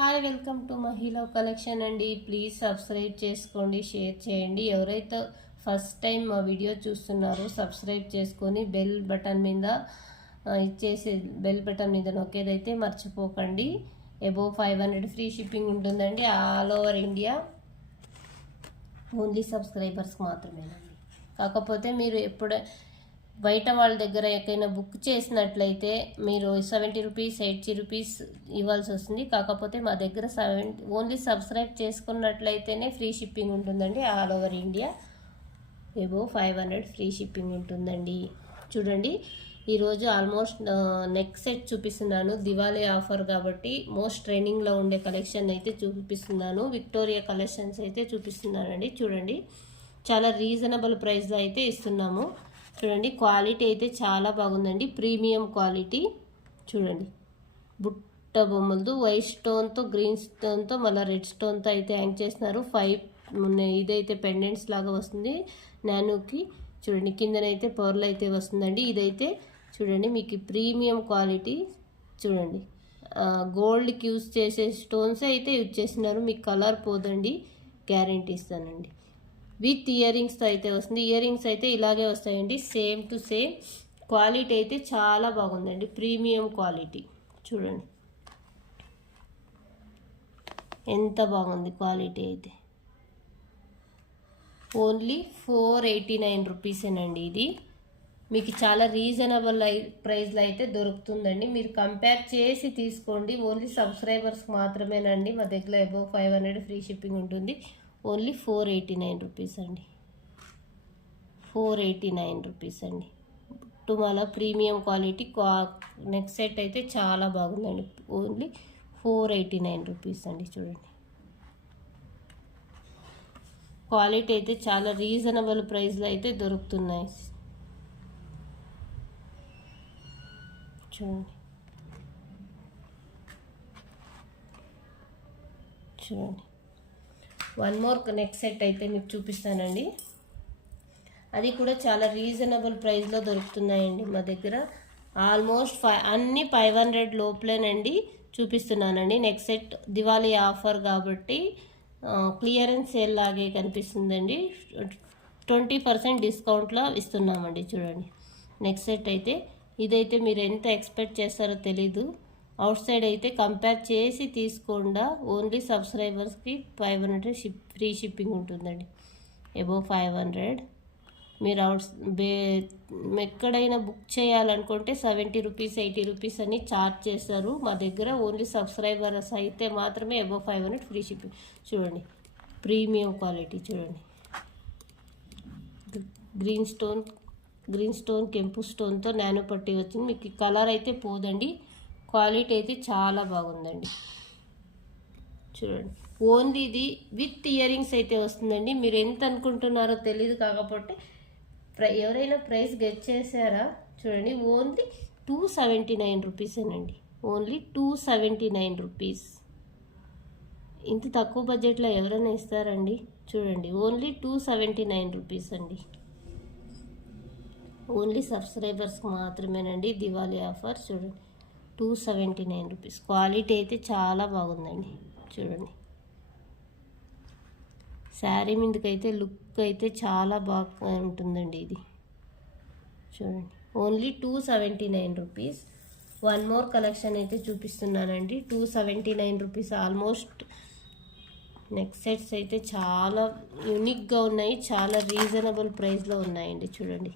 Hi, welcome to మహిళ collection అండి. Please subscribe చేసుకోండి, షేర్ చేయండి. ఎవరైతే ఫస్ట్ టైం మా వీడియో చూస్తున్నారో సబ్స్క్రైబ్ చేసుకొని బెల్ బటన్ మీద నొక్కేదైతే మర్చిపోకండి. అబోవ్ 500 ఫ్రీ షిప్పింగ్ ఉంటుందండి. All over India. ఓన్లీ సబ్స్క్రైబర్స్కి మాత్రమేనండి. కాకపోతే మీరు బయట వాళ్ళ దగ్గర ఎక్కడైనా బుక్ చేసినట్లయితే మీరు 70 రూపీస్ 80 రూపీస్ ఇవ్వాల్సి వస్తుంది. కాకపోతే మా దగ్గర ఓన్లీ సబ్స్క్రైబ్ చేసుకున్నట్లయితేనే ఫ్రీ షిప్పింగ్ ఉంటుందండి. All over India above 500 free shipping ఉంటుందండి. చూడండి, ఈరోజు ఆల్మోస్ట్ నెక్ సెట్ చూపిస్తున్నాను. దివాళీ ఆఫర్ కాబట్టి మోస్ట్ ట్రెండింగ్లో ఉండే కలెక్షన్ అయితే చూపిస్తున్నాను. విక్టోరియా కలెక్షన్స్ అయితే చూపిస్తున్నానండి. చూడండి, చాలా రీజనబుల్ ప్రైస్లో అయితే ఇస్తున్నాము. చూడండి, క్వాలిటీ అయితే చాలా బాగుందండి. Premium quality. చూడండి, బుట్ట బొమ్మలతో వైట్ స్టోన్తో గ్రీన్ స్టోన్తో మళ్ళీ రెడ్ స్టోన్తో అయితే హ్యాంగ్ చేస్తున్నారు. 5 ఇదైతే పెండెంట్స్ లాగా వస్తుంది నానుకి. చూడండి, కిందనైతే పర్ల్ అయితే వస్తుందండి. ఇదైతే చూడండి మీకు ప్రీమియం క్వాలిటీ. చూడండి, గోల్డ్కి యూజ్ చేసే స్టోన్స్ అయితే యూజ్ చేస్తున్నారు. మీకు కలర్ పోదండి, గ్యారంటీ ఇస్తానండి. విత్ ఇయర్ రింగ్స్తో అయితే వస్తుంది. ఇయర్ రింగ్స్ అయితే ఇలాగే వస్తాయండి, సేమ్ టు సేమ్. క్వాలిటీ అయితే చాలా బాగుందండి, ప్రీమియం క్వాలిటీ. చూడండి ఎంత బాగుంది క్వాలిటీ అయితే. ఓన్లీ 489 రూపీసేనండి. ఇది మీకు చాలా రీజనబుల్ ప్రైస్లో అయితే దొరుకుతుందండి. మీరు కంపేర్ చేసి తీసుకోండి. ఓన్లీ సబ్స్క్రైబర్స్కి మాత్రమేనండి. మా దగ్గర అబోవ్ 500 ఫ్రీ షిప్పింగ్ ఉంటుంది. ఓన్లీ 489 రూపీస్ అండి. 489 రూపీస్ అండి. టుమాలో ప్రీమియం క్వాలిటీ నెక్ సెట్ అయితే చాలా బాగుందండి. ఓన్లీ 489 రూపీస్ అండి. చూడండి, క్వాలిటీ అయితే చాలా రీజనబుల్ ప్రైస్లో అయితే దొరుకుతున్నాయి. చూడండి చూడండి వన్ మోర్ నెక్ సెట్ అయితే మీకు చూపిస్తానండి. అది కూడా చాలా రీజనబుల్ ప్రైస్లో దొరుకుతున్నాయండి మా దగ్గర. ఆల్మోస్ట్ అన్ని 500 లోపలేనండి చూపిస్తున్నానండి. నెక్ సెట్ దివాళీ ఆఫర్ కాబట్టి క్లియరెన్స్ సేల్ లాగే కనిపిస్తుందండి. 20% డిస్కౌంట్లో ఇస్తున్నామండి. చూడండి, నెక్ సెట్ అయితే ఇదైతే మీరు ఎంత ఎక్స్పెక్ట్ చేస్తారో తెలీదు. అవుట్ సైడ్ అయితే కంపేర్ చేసి తీసుకోండా. ఓన్లీ సబ్స్క్రైబర్స్కి 500 ఫ్రీ షిప్పింగ్ ఉంటుందండి. అబోవ్ 500 మీరు ఎక్కడైనా బుక్ చేయాలనుకుంటే 70 రూపీస్ 80 రూపీస్ అని ఛార్జ్ చేస్తారు. మా దగ్గర ఓన్లీ సబ్స్క్రైబర్స్ అయితే మాత్రమే అబోవ్ 500 ఫ్రీ షిప్పింగ్. చూడండి, ప్రీమియం క్వాలిటీ. చూడండి, గ్రీన్ స్టోన్ కెంపు స్టోన్తో నానో పట్టి వచ్చింది. మీకు కలర్ అయితే పోదండి. క్వాలిటీ అయితే చాలా బాగుందండి. చూడండి, ఓన్లీ ఇది విత్ ఇయర్ రింగ్స్ అయితే వస్తుందండి. మీరు ఎంత అనుకుంటున్నారో తెలియదు, కాకపోతే ఎవరైనా ప్రైస్ గెట్ చేశారా? చూడండి, ఓన్లీ 279 రూపీసేనండి. Only 279 rupees. ఇంత తక్కువ బడ్జెట్లో ఎవరైనా ఇస్తారండి? చూడండి, ఓన్లీ 279 రూపీస్ అండి. ఓన్లీ సబ్స్క్రైబర్స్కి మాత్రమేనండి దివాళీ ఆఫర్. చూడండి, 279 రూపీస్. క్వాలిటీ అయితే చాలా బాగుందండి. చూడండి, శారీ మీదకైతే లుక్ అయితే చాలా బాగా ఉంటుందండి ఇది. చూడండి, only 279 rupees. One more collection అయితే చూపిస్తున్నానండి. 279 రూపీస్. ఆల్మోస్ట్ నెక్ సెట్స్ అయితే చాలా యూనిక్గా ఉన్నాయి, చాలా రీజనబుల్ ప్రైస్లో ఉన్నాయండి. చూడండి,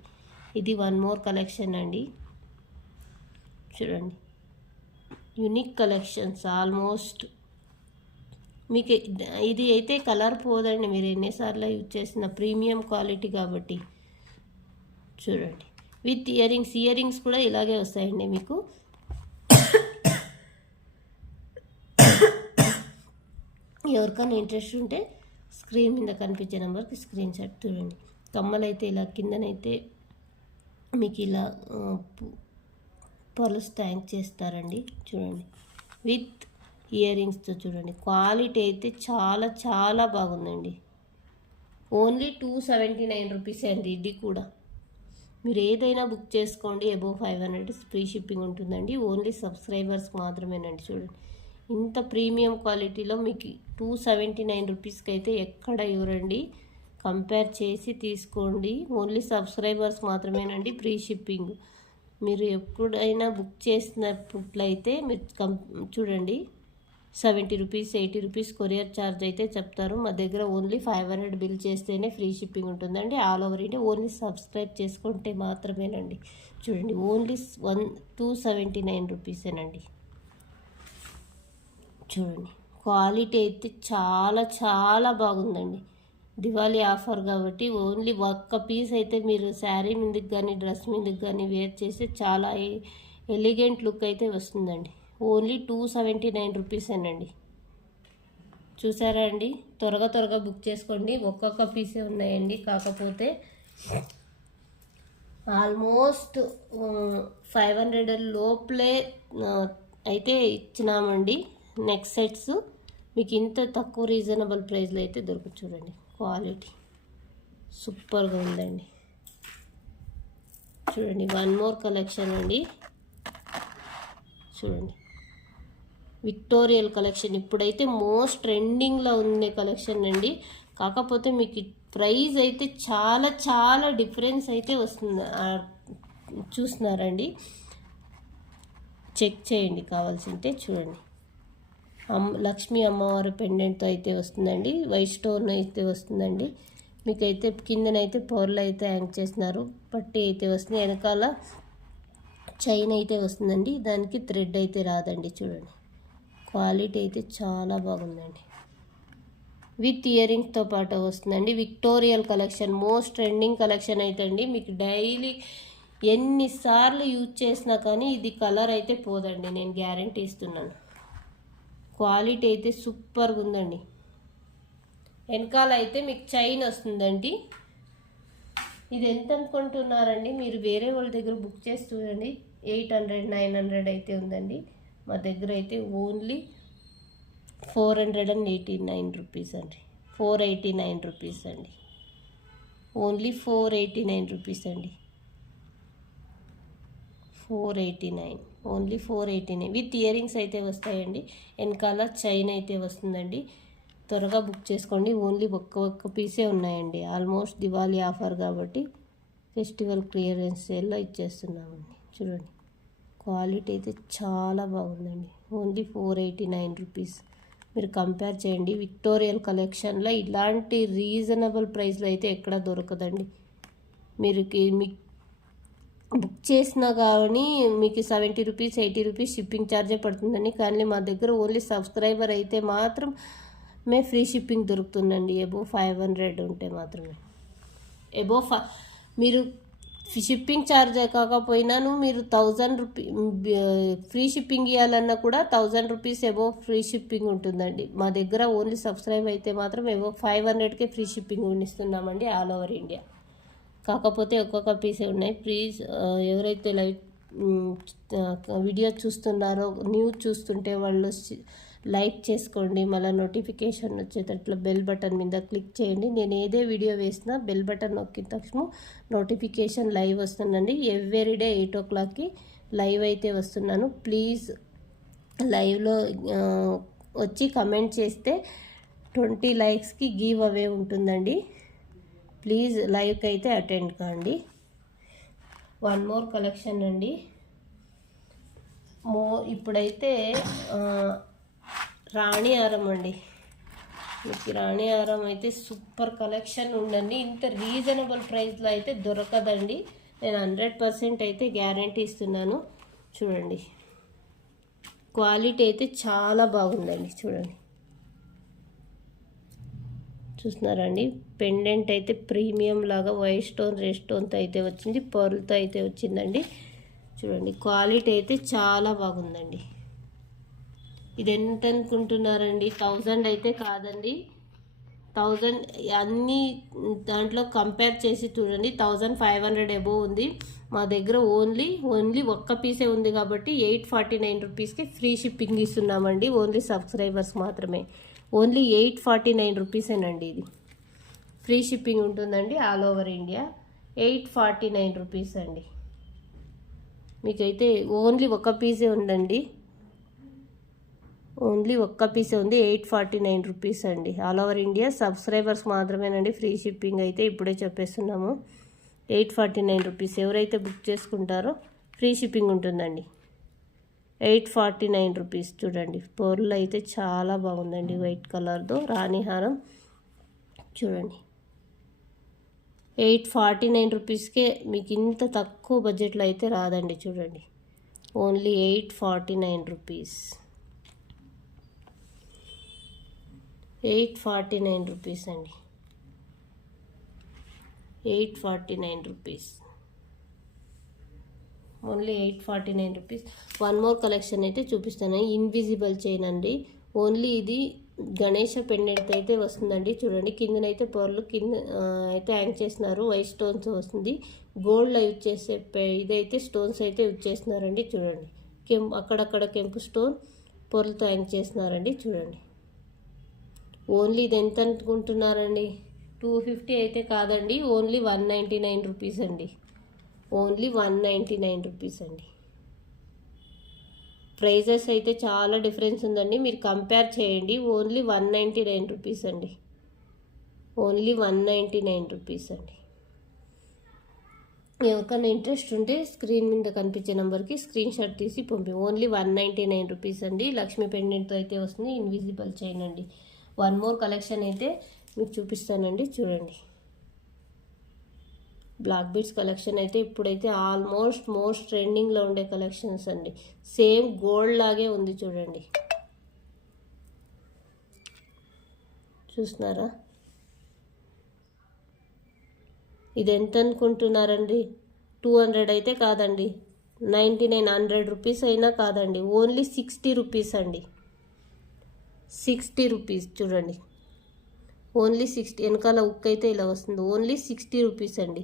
ఇది వన్ మోర్ కలెక్షన్ అండి. చూడండి, యూనిక్ కలెక్షన్స్. ఆల్మోస్ట్ మీకు ఇది అయితే కలర్ పోదండి, మీరు ఎన్నిసార్లు యూజ్ చేసిన ప్రీమియం క్వాలిటీ కాబట్టి. చూడండి, విత్ ఇయర్ రింగ్స్ కూడా ఇలాగే వస్తాయండి మీకు. ఎవరికైనా ఇంట్రెస్ట్ ఉంటే స్క్రీన్ మీద కనిపించే నెంబర్కి స్క్రీన్ షాట్. చూడండి, కమ్మలు అయితే ఇలా కిందనైతే మీకు ఇలా పర్ల్స్ ట్యాంక్ చేస్తారండి. చూడండి, విత్ ఇయర్ రింగ్స్తో. చూడండి, క్వాలిటీ అయితే చాలా చాలా బాగుందండి. ఓన్లీ 279 రూపీసే అండి. ఇది కూడా మీరు ఏదైనా బుక్ చేసుకోండి. అబోవ్ 500 ఫ్రీ షిప్పింగ్ ఉంటుందండి. ఓన్లీ సబ్స్క్రైబర్స్ మాత్రమేనండి. చూడండి, ఇంత ప్రీమియం క్వాలిటీలో మీకు 279 రూపీస్కి అయితే ఎక్కడ ఇవ్వరండి. కంపేర్ చేసి తీసుకోండి. ఓన్లీ సబ్స్క్రైబర్స్ మాత్రమేనండి ఫ్రీ షిప్పింగ్. మీరు ఎప్పుడైనా బుక్ చేసినట్లయితే మీరు చూడండి 70 రూపీస్ 80 రూపీస్ కొరియర్ ఛార్జ్ అయితే చెప్తారు. మా దగ్గర ఓన్లీ 500 బిల్ చేస్తేనే ఫ్రీ షిప్పింగ్ ఉంటుందండి. All over India. Only subscribe చేసుకుంటే మాత్రమేనండి. చూడండి ఓన్లీ 279 రూపీసేనండి. చూడండి క్వాలిటీ అయితే చాలా చాలా బాగుందండి. దివాళీ ఆఫర్ కాబట్టి ఓన్లీ ఒక్క పీస్ అయితే మీరు శారీ మీదకి కానీ డ్రెస్ మీదకి కానీ వేర్ చేస్తే చాలా ఎలిగెంట్ లుక్ అయితే వస్తుందండి. ఓన్లీ 279 రూపీసేనండి. చూసారా అండి? త్వరగా బుక్ చేసుకోండి. ఒక్కొక్క పీసే ఉన్నాయండి. కాకపోతే ఆల్మోస్ట్ 500 లోపలే అయితే ఇచ్చినామండి. నెక్స్ట్ సెట్స్ మీకు ఇంత తక్కువ రీజనబుల్ ప్రైస్లో అయితే దొరుకుతుంది. చూడండి క్వాలిటీ సూపర్గా ఉందండి. చూడండి వన్ మోర్ కలెక్షన్ అండి. చూడండి విక్టోరియల్ కలెక్షన్ ఇప్పుడైతే మోస్ట్ ట్రెండింగ్లో ఉండే కలెక్షన్ అండి. కాకపోతే మీకు ప్రైస్ అయితే చాలా చాలా డిఫరెన్స్ అయితే వస్తుంది. చూస్తున్నారండి, చెక్ చేయండి కావాల్సింటే. చూడండి లక్ష్మీ అమ్మవారి పెండెంట్తో అయితే వస్తుందండి. వైట్ స్టోన్ అయితే వస్తుందండి. మీకైతే కిందనైతే పర్లు అయితే హ్యాంగ్ చేస్తున్నారు. పట్టి అయితే వస్తుంది. వెనకాల చైన్ అయితే వస్తుందండి. దానికి థ్రెడ్ అయితే రాదండి. చూడండి క్వాలిటీ అయితే చాలా బాగుందండి. విత్ ఇయరింగ్స్తో పాటు వస్తుందండి. విక్టోరియల్ కలెక్షన్ మోస్ట్ ట్రెండింగ్ కలెక్షన్ అయితే అండి. మీకు డైలీ ఎన్నిసార్లు యూజ్ చేసినా కానీ ఇది కలర్ అయితే పోదండి. నేను గ్యారంటీ ఇస్తున్నాను. క్వాలిటీ అయితే సూపర్గా ఉందండి. వెనకాల అయితే మీకు చైన్ వస్తుందండి. ఇది ఎంత అనుకుంటున్నారండి? మీరు వేరే వాళ్ళ దగ్గర బుక్ చేసి చూడండి 800 900 అయితే ఉందండి. మా దగ్గర అయితే ఓన్లీ 489 రూపీస్ అండి. 489 రూపీస్ అండి. ఓన్లీ 489 రూపీస్ అండి. 489 ఓన్లీ 489 విత్ ఇయరింగ్స్ అయితే వస్తాయండి. వెనకాల చైన్ అయితే వస్తుందండి. త్వరగా బుక్ చేసుకోండి. ఓన్లీ ఒక్క పీసే ఉన్నాయండి. ఆల్మోస్ట్ దివాళీ ఆఫర్ కాబట్టి ఫెస్టివల్ క్లియరెన్స్ సేల్లో ఇచ్చేస్తున్నామండి. చూడండి క్వాలిటీ అయితే చాలా బాగుందండి. Only 489 rupees. మీరు కంపేర్ చేయండి. విక్టోరియల్ కలెక్షన్లో ఇలాంటి రీజనబుల్ ప్రైస్లో అయితే ఎక్కడ దొరకదండి. మీరు మీకు బుక్ చేసినా కానీ మీకు 70 రూపీస్ 80 రూపీస్ షిప్పింగ్ ఛార్జే పడుతుందండి. కానీ మా దగ్గర ఓన్లీ సబ్స్క్రైబర్ అయితే మాత్రం ఫ్రీ షిప్పింగ్ దొరుకుతుందండి. అబోవ్ 500 ఉంటే మాత్రమే. మీరు షిప్పింగ్ ఛార్జ్ కాకపోయినాను మీరు 1000 రూపీ ఫ్రీ షిప్పింగ్ ఇవ్వాలన్నా కూడా 1000 రూపీస్ అబోవ్ ఫ్రీ షిప్పింగ్ ఉంటుందండి. మా దగ్గర ఓన్లీ సబ్స్క్రైబ్ అయితే మాత్రం అబోవ్ 500కే ఫ్రీ షిప్పింగ్ ఇస్తున్నామండి ఆల్ ఓవర్ ఇండియా. కాకపోతే ఒక్కొక్క పీసే ఉన్నాయి. ప్లీజ్ ఎవరైతే వీడియో చూస్తున్నారో న్యూస్ చూస్తుంటే వాళ్ళు లైక్ చేసుకోండి. మళ్ళీ నోటిఫికేషన్ వచ్చేటట్లు బెల్ బటన్ మీద క్లిక్ చేయండి. నేను ఏదే వీడియో వేసినా బెల్ బటన్ నొక్కిన తక్షణ నోటిఫికేషన్ లైవ్ వస్తుందండి. ఎవ్రీడే 8 o'clockకి లైవ్ అయితే వస్తున్నాను. ప్లీజ్ లైవ్లో వచ్చి కమెంట్ చేస్తే 20 లైక్స్కి గివ్ అవే ఉంటుందండి. ప్లీజ్ లైవ్కి అయితే అటెండ్ కాండి. వన్ మోర్ కలెక్షన్ అండి. ఇప్పుడైతే రాణి హారం అండి. మీకు రాణి హారం అయితే సూపర్ కలెక్షన్ ఉండండి. ఇంత రీజనబుల్ ప్రైస్లో అయితే దొరకదండి. నేను 100% అయితే గ్యారంటీ ఇస్తున్నాను. చూడండి క్వాలిటీ అయితే చాలా బాగుందండి. చూడండి చూస్తున్నారండి. పెండెంట్ అయితే ప్రీమియం లాగా వైట్ స్టోన్ రెడ్ స్టోన్తో అయితే వచ్చింది. పర్ల్తో అయితే వచ్చిందండి. చూడండి క్వాలిటీ అయితే చాలా బాగుందండి. ఇది ఎంత అనుకుంటున్నారండి? 1000 అయితే కాదండి. 1000 అన్ని దాంట్లో కంపేర్ చేసి చూడండి 1500 అబోవ్ ఉంది. మా దగ్గర ఓన్లీ ఒక్క పీసే ఉంది కాబట్టి 849 రూపీస్కి ఫ్రీ షిప్పింగ్ ఇస్తున్నామండి. ఓన్లీ సబ్స్క్రైబర్స్ మాత్రమే. ఓన్లీ 849 రూపీసేనండి. ఇది ఫ్రీ షిప్పింగ్ ఉంటుందండి ఆల్ ఓవర్ ఇండియా. 849 రూపీస్ అండి. మీకైతే ఓన్లీ ఒక పీసే ఉందండి. ఓన్లీ ఒక్క పీసే ఉంది, 849 రూపీస్ అండి. ఆల్ ఓవర్ ఇండియా సబ్స్క్రైబర్స్ మాత్రమేనండి, ఫ్రీ షిప్పింగ్ అయితే ఇప్పుడే చెప్పేస్తున్నాము. 849 రూపీస్. ఎవరైతే బుక్ చేసుకుంటారో ఫ్రీ షిప్పింగ్ ఉంటుందండి. 849 రూపీస్. చూడండి పొర్లు అయితే చాలా బాగుందండి, వైట్ కలర్తో రాణి హారం. చూడండి 849 రూపీస్కే మీకు ఇంత తక్కువ బడ్జెట్లో అయితే రాదండి. చూడండి ఓన్లీ 849 రూపీస్. 849 రూపీస్ అండి. 849 rupees. Only 849 rupees. One more collection అయితే చూపిస్తాను. ఇన్విజిబుల్ చైన్ అండి. ఓన్లీ ఇది గణేష పెండెంట్ అయితే వస్తుందండి. చూడండి కిందనైతే పర్లు కింద అయితే హ్యాంగ్ చేస్తున్నారు. వైట్ స్టోన్స్ వస్తుంది. గోల్డ్లో యూజ్ చేసే ఇదైతే స్టోన్స్ అయితే యూజ్ చేస్తున్నారండి. చూడండి అక్కడక్కడ కెంపు స్టోన్ పొరలతో హ్యాంగ్ చేస్తున్నారండి. చూడండి ఓన్లీ ఇది ఎంత అనుకుంటున్నారండి? 250 అయితే కాదండి, ఓన్లీ 199 రూపీస్ అండి. ఓన్లీ 199 రూపీస్ అండి. ప్రైజెస్ అయితే చాలా డిఫరెన్స్ ఉందండి, మీరు కంపేర్ చేయండి. ఓన్లీ 199 రూపీస్ అండి. ఓన్లీ 199 రూపీస్ అండి. ఎవరికైనా ఇంట్రెస్ట్ ఉంటే స్క్రీన్ మీద కనిపించే నెంబర్కి స్క్రీన్ షాట్ తీసి పంపి. ఓన్లీ 199 రూపీస్ అండి. లక్ష్మీ పెండెంట్తో అయితే వస్తుంది, ఇన్విజిబుల్ చైన్ అండి. వన్ మోర్ కలెక్షన్ అయితే మీకు చూపిస్తానండి. చూడండి బ్లాక్ బీడ్స్ కలెక్షన్ అయితే ఇప్పుడైతే ఆల్మోస్ట్ మోస్ట్ ట్రెండింగ్లో ఉండే కలెక్షన్స్ అండి. సేమ్ గోల్డ్ లాగే ఉంది. చూడండి చూస్తున్నారా? ఇది ఎంత అనుకుంటున్నారండి? 200 అయితే కాదండి, 99 రూపీస్ అయినా కాదండి. ఓన్లీ 60 రూపీస్ అండి. 60 రూపీస్. చూడండి ఓన్లీ 60. వెనకాల ఉక్ అయితే ఇలా వస్తుంది. ఓన్లీ 60 రూపీస్ అండి.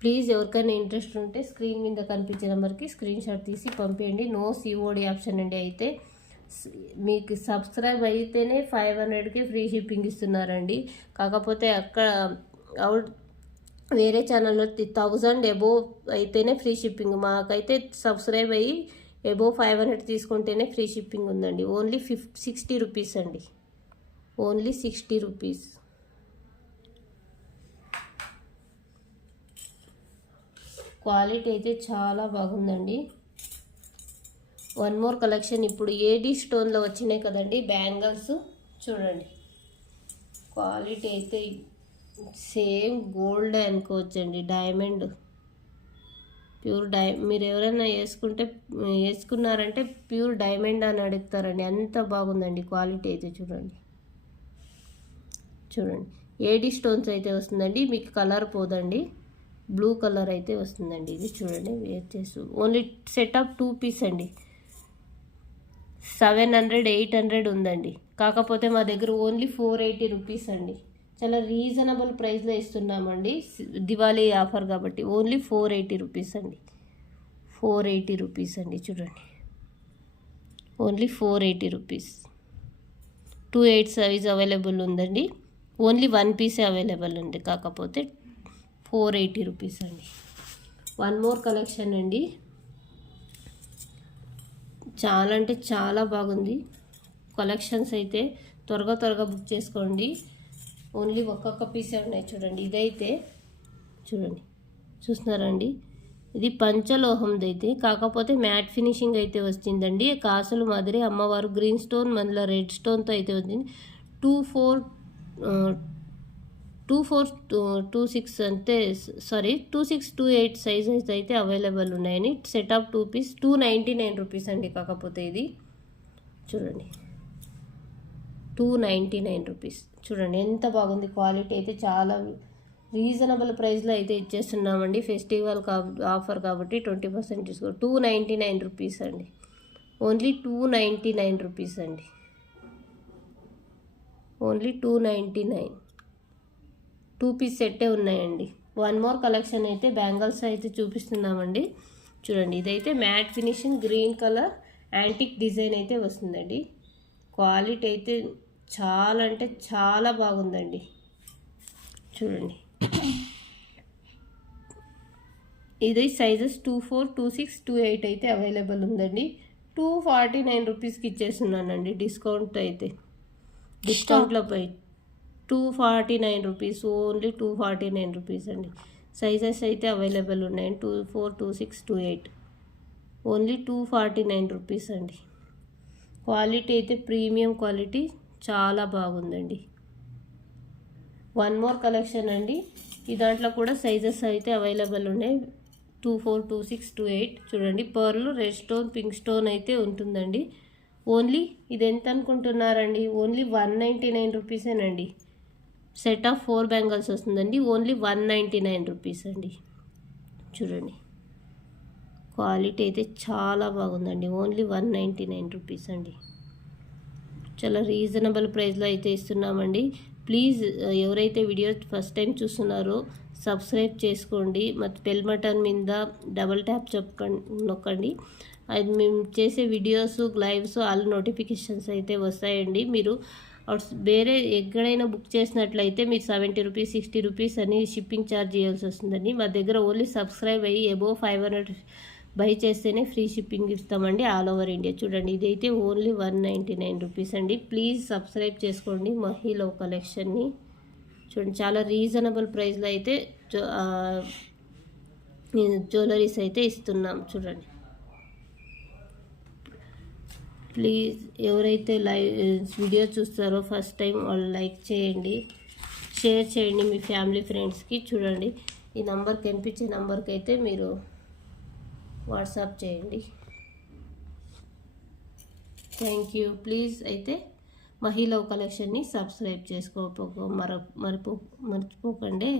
ప్లీజ్ ఎవరికైనా ఇంట్రెస్ట్ ఉంటే స్క్రీన్ మీద కనిపించే నెంబర్కి స్క్రీన్ షాట్ తీసి పంపేయండి. నో సిఓడి ఆప్షన్ అండి. అయితే మీకు సబ్స్క్రైబ్ అయితేనే 500కి ఫ్రీ షిప్పింగ్ ఇస్తున్నారండి. కాకపోతే అక్కడ వేరే ఛానల్లో 1000 అబోవ్ అయితేనే ఫ్రీ షిప్పింగ్. మాకైతే సబ్స్క్రైబ్ అయ్యి అబోవ్ 500 తీసుకుంటేనే ఫ్రీ షిప్పింగ్ ఉందండి. ఓన్లీ 60 రూపీస్ అండి. Only 60 rupees. క్వాలిటీ అయితే చాలా బాగుందండి. One more collection. ఇప్పుడు ఏడీ స్టోన్లో వచ్చినాయి కదండి బ్యాంగిల్స్. చూడండి క్వాలిటీ అయితే సేమ్ గోల్డ్ అనుకోవచ్చండి. డైమండ్ ప్యూర్ మీరు ఎవరైనా వేసుకున్నారంటే ప్యూర్ డైమండ్ అని అడుగుతారండి, అంత బాగుందండి క్వాలిటీ అయితే. చూడండి ఏడీ స్టోన్స్ అయితే వస్తుందండి. మీకు కలర్ పోదండి, బ్లూ కలర్ అయితే వస్తుందండి. ఇది చూడండి వేర్ చేసు. ఓన్లీ సెటప్ 2 పీస్ అండి. 700 800 ఉందండి. కాకపోతే మా దగ్గర ఓన్లీ 480 రూపీస్ అండి. చాలా రీజనబుల్ ప్రైస్లో ఇస్తున్నామండి, దివాళీ ఆఫర్ కాబట్టి. ఓన్లీ 480 రూపీస్ అండి. 480 రూపీస్ అండి. చూడండి ఓన్లీ 480 రూపీస్. 2/8 సైజ్ అవైలబుల్ ఉందండి. ఓన్లీ 1 పీసే అవైలబుల్ ఉంది, కాకపోతే 480 రూపీస్ అండి. వన్ మోర్ కలెక్షన్ అండి. చాలా అంటే చాలా బాగుంది కలెక్షన్స్ అయితే. త్వరగా బుక్ చేసుకోండి. ఓన్లీ ఒక్కొక్క పీసే ఉన్నాయి. చూడండి ఇదైతే చూడండి, చూస్తున్నారండి? ఇది పంచలోహంది అయితే, కాకపోతే మ్యాట్ ఫినిషింగ్ అయితే వచ్చిందండి. కాసులు మాదిరి అమ్మవారు గ్రీన్ స్టోన్ మళ్ళీ రెడ్ స్టోన్తో అయితే వచ్చింది. 26 అంటే 2628 సైజెస్ అయితే అవైలబుల్ ఉన్నాయని. సెటప్ 2 పీస్ 299 రూపీస్ అండి. కాకపోతే ఇది చూడండి 299 రూపీస్. చూడండి ఎంత బాగుంది క్వాలిటీ అయితే. చాలా రీజనబుల్ ప్రైస్లో అయితే ఇచ్చేస్తున్నామండి. ఫెస్టివల్ ఆఫర్ కాబట్టి 20% డిస్కౌంట్. 299 రూపీస్ అండి. ఓన్లీ 299 రూపీస్ అండి. ఓన్లీ 299. 2 పీస్ సెట్టే ఉన్నాయండి. వన్ మోర్ కలెక్షన్ అయితే బ్యాంగిల్స్ అయితే చూపిస్తున్నామండి. చూడండి ఇదైతే matte finishing green colour antique design అయితే వస్తుందండి. క్వాలిటీ అయితే చాలా అంటే చాలా బాగుందండి. చూడండి ఇది సైజెస్ 24 26 28 అయితే అవైలబుల్ ఉందండి. 249 రూపీస్కి ఇచ్చేస్తున్నానండి. డిస్కౌంట్ అయితే డిస్కౌంట్లో పై 249 రూపీస్, ఓన్లీ 249 రూపీస్ అండి. సైజెస్ అయితే అవైలబుల్ ఉన్నాయండి 24, 26, 28, ఓన్లీ 249 రూపీస్ అండి. క్వాలిటీ అయితే ప్రీమియం క్వాలిటీ, చాలా బాగుందండి. వన్ మోర్ కలెక్షన్ అండి. ఈ దాంట్లో కూడా సైజెస్ అయితే అవైలబుల్ ఉన్నాయి 24, 26, 28. చూడండి, pearl, red stone, pink stone అయితే ఉంటుందండి. ఓన్లీ ఇది ఎంత అనుకుంటున్నారండి? ఓన్లీ 199 రూపీసేనండి. సెట్ ఆఫ్ 4 బ్యాంగిల్స్ వస్తుందండి. ఓన్లీ 199 రూపీస్ అండి. చూడండి, క్వాలిటీ అయితే చాలా బాగుందండి. ఓన్లీ 199 రూపీస్ అండి. చాలా రీజనబుల్ ప్రైస్లో అయితే ఇస్తున్నామండి. ప్లీజ్ ఎవరైతే వీడియో ఫస్ట్ టైం చూస్తున్నారో సబ్స్క్రైబ్ చేసుకోండి. ಮತ್ತು బెల్ బటన్ మీద డబల్ ట్యాప్ నొక్కండి. అది మేము చేసే వీడియోస్, లైవ్స్, ఆల్ నోటిఫికేషన్స్ అయితే వస్తాయండి. మీరు వేరే ఎక్కడైనా బుక్ చేసినట్లయితే మీరు 70 రూపీస్, 60 రూపీస్ అని షిప్పింగ్ ఛార్జ్ చేయాల్సి వస్తుందండి. మా దగ్గర ఓన్లీ సబ్స్క్రైబ్ అయ్యి అబోవ్ 500 బై చేస్తేనే ఫ్రీ షిప్పింగ్ ఇస్తామండి ఆల్ ఓవర్ ఇండియా. చూడండి, ఇదైతే ఓన్లీ 199 రూపీస్ అండి. ప్లీజ్ సబ్స్క్రైబ్ చేసుకోండి మహీలో కలెక్షన్ని. చూడండి, చాలా రీజనబుల్ ప్రైస్లో అయితే జ్యువెలరీస్ అయితే ఇస్తున్నాం. చూడండి, ప్లీజ్ ఎవరైతే వీడియో చూస్తారో ఫస్ట్ టైం వాళ్ళు లైక్ చేయండి, షేర్ చేయండి మీ ఫ్యామిలీ ఫ్రెండ్స్కి. చూడండి, ఈ నెంబర్ కనిపించే నెంబర్కి అయితే మీరు వాట్సాప్ చేయండి. Thank you. ప్లీజ్ అయితే మహీలో కలెక్షన్ని సబ్స్క్రైబ్ మర్చిపోకండి.